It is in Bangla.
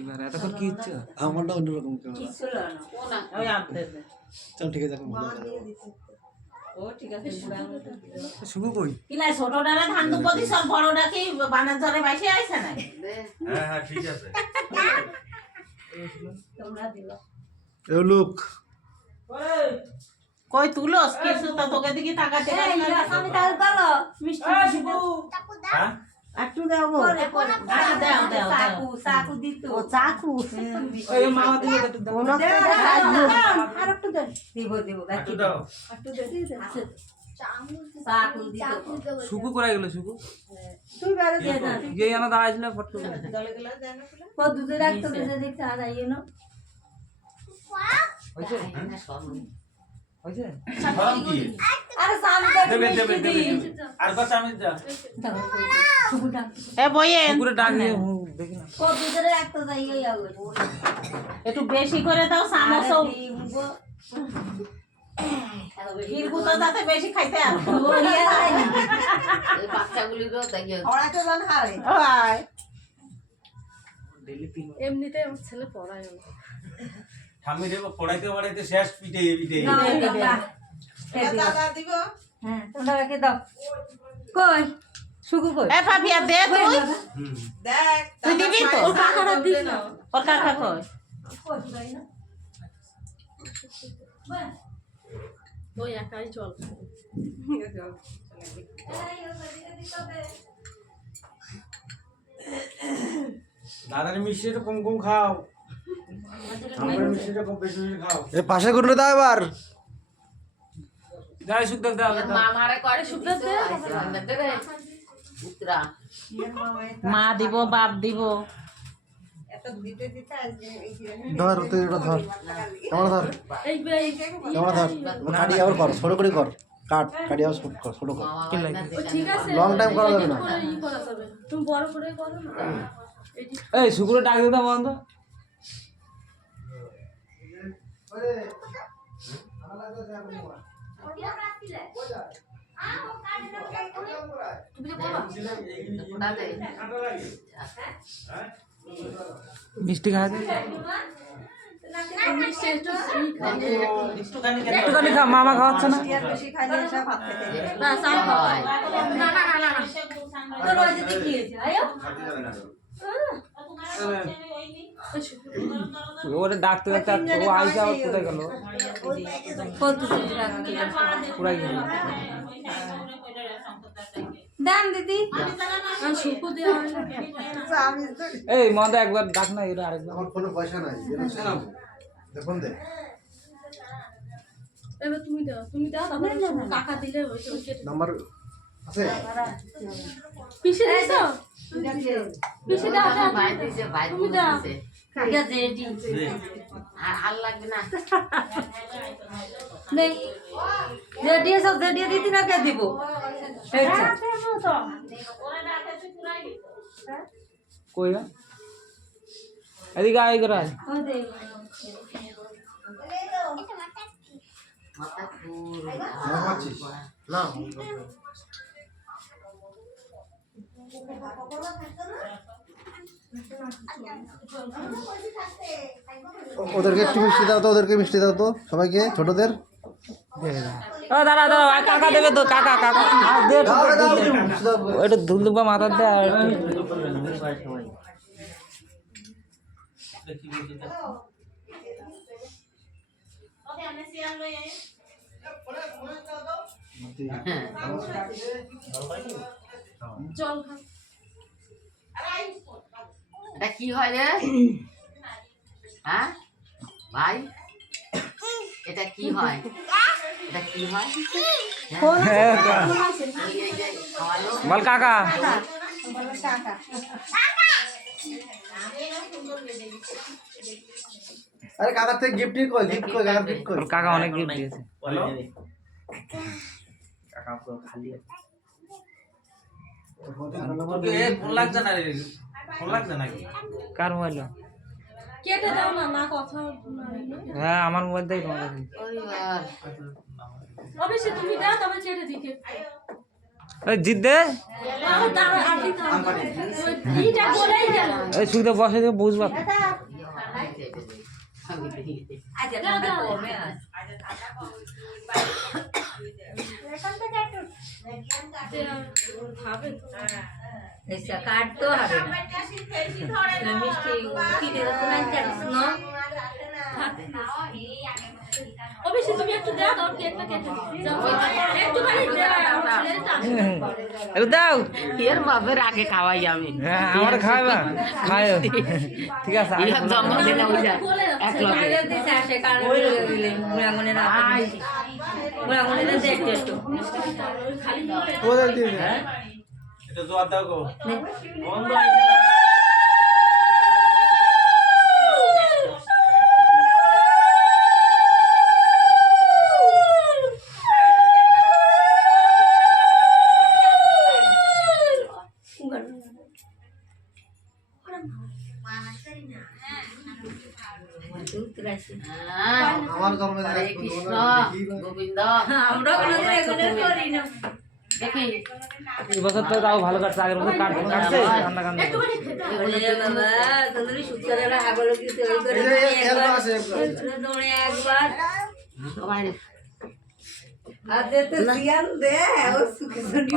এবার এতক্ষণ কি হচ্ছে? আমারটা অন্যরকম কেমন চল ঠিক আছে ও ঠিক আছে শুভ কই? কিলা ছোটটারে ধান দুপতি সব বড়টা কি বানার ধরে বসে আইছে না হ্যাঁ হ্যাঁ ঠিক আছে তোমরা দিলো এ লোক কই তুলস কিছু তো তোকে দিকে তাকাতে আমি তাহলে বলো মিষ্টি হ্যাঁ একটু দাও গো চাকু চাকু দিত ও চাকু এই মামা দিলে একটু দাও। আর একটু দেন দিব দিব একটু দাও চাকু দিত শুকু করে গেল শুকু। তুই বেড়ে দিয়ে দেন যে জানা দাঁড়াইছিল ফট করে। দলে গেলে দেন না কদ্দুতে রাখতে যে দেখতে আর আইও না হইছে? হইছে? গরম কি আরে সামনে দেবে দেবে দেবে আর কত আমি যা শুকুটা এ বইয়ে শুকুরে ডাক দিয়ে দেখি না। কদ্দুতে রাখতে যাই ওই আগে একটু বেশি করে দাও সামোসা কিরকু তো যাতে বেশি খাইতে আর এই বাচ্চাগুলিরও দেখি ওরা তো জান হারে ওই ডেইলি 3 এমনিতে আমার ছেলে পড়ায় না ঠাম্মি দেব পড়াইতে পড়াইতে শেষ পিটে পিটে দাদা দিব হ্যাঁ তোমরা রেখে দাও কই শুকু কই এ পাপিয়া দে তুই হুম দেখ তুই দিবি তো ওর কাকারা দিস না ওর কাকা কই কই যাই না ওই একাই চল দাদার মিষ্টিটা কম কম খাও আমার মিষ্টিটা কম বেশি বেশি খাও এ পাশে করুন দাও এবার যাই সুখ দেখ দাও। মামারে করে শুকনো দেবে পুত্রা মা দিব বাপ দিব ধর তুই এটা ধর কেমন ধর এই কেমন ধর কাটি আবার কর ছোট করে কর কাটি আবার ছোট কর ঠিক আছে লং টাইম করা যাবে না করে ই করা যাবে তুমি বড় করে করো না এই যে এই শুকুরে ডাক দিয়ে দাও বন্ধ। মিষ্টি খায় দে। মিষ্টি একটু ই খাবে একটুখানি খা, মামা খাওয়াচ্ছে না। বেশি খাইলে সব ভাত খেতে না সাই হয় না না না না তোর ওই যে কি হয়েছে আয়ো ওরে ডাকতে ডাকতে ও আইসা আবার কোথায় গেল? কদ্দুতে রাখতে পুরাই গেল। দাম দিদি আর শুকু দেওয়া হয় না এই মদা একবার ডাক না, এরা আরেকবার। আমার কোনো পয়সা নাই দেখুন দে এবার তুমি দাও তারপরে কাকা দিলে ওই তো কেটে নাম্বার আছে পিছে দিছো পিছে দাও দাও ভাই দিছে ভাই তুমি দাও দিছে ঠিক আছে এডি আর লাগবে না নেই জেডিএ সব জেডিএ দিতি না কে দিব আচ্ছা কই না এদিকে আই করা ওই দে মাথা পুরো মারছিস না ওদেরকে একটু মিষ্টি দাও তো, ওদেরকে মিষ্টি দাও তো সবাইকে ছোটদের ও দাঁড়া দাঁড়া, আর কাকা দেবে তো, কাকা কাকা আর দে একটু, দাও, দাও, দে, দে। মিষ্টি দাও। একটু ধুল ধুলবা মাথার দে আর একটু। জল খা এটা কি হয় রে হ্যাঁ ভাই এটা কি হয় এটা কি হয় হ্যাঁ, এই যে খাওয়ালো বল কাকা। আরে কাকার থেকে গিফট নিয়ে কই গিফট কই কাকার গিফট কই ওর কাকা অনেক গিফট দিয়েছে। ফোন লাগছে না রে ফোন লাগছে নাকি কার মোবাইল? কেটে দাও না না কথা না হ্যাঁ আমার মোবাইল থেকে তোমার কাছে। অবশ্যই তুমি দাও তবে কেটে দিকে এই জিত দে, তার আর দিতে এইটা বলেই গেল এই সুবিধা বসে দিয়ে বুঝবা। আচ্ছা ঠান্ডা কমে আছে ভাবে এসা কাটতে হবে না মিষ্টি কি দিয়ে শোনান চালিস না অবশ্যই তুমি একটু দাও দাও কেকটা কেটে দাও একটুখানি একটু দাও এর বাপের আগে খাওয়াই আমি হ্যাঁ আমার খাওয়াবা খায় ঠিক আছে এর জন্মদিনে ওই যা এক লগে কালে দিতে আসে কালে দিলে মুড়াগুনে রাত মুড়াগুনে দেখতে একটু খালি তোদের দিবে এটা জোয়ার দাও গো বন্ধ হইছে আমার জন্মদিন হরে কৃষ্ণ গোবিন্দ আমরা কোনোদিন এগুলো করি না দেখি এই বছর তো তাও ভালো কাটছে আগের বছর কাটছে কান্না কান্না একটুখানি খেতে ওরে বাবা তোদের সুতরাং আগলো কি তৈরি করে একবার দৌড়ে একবার সবাই আদে তো সিয়ান দে ও সুখে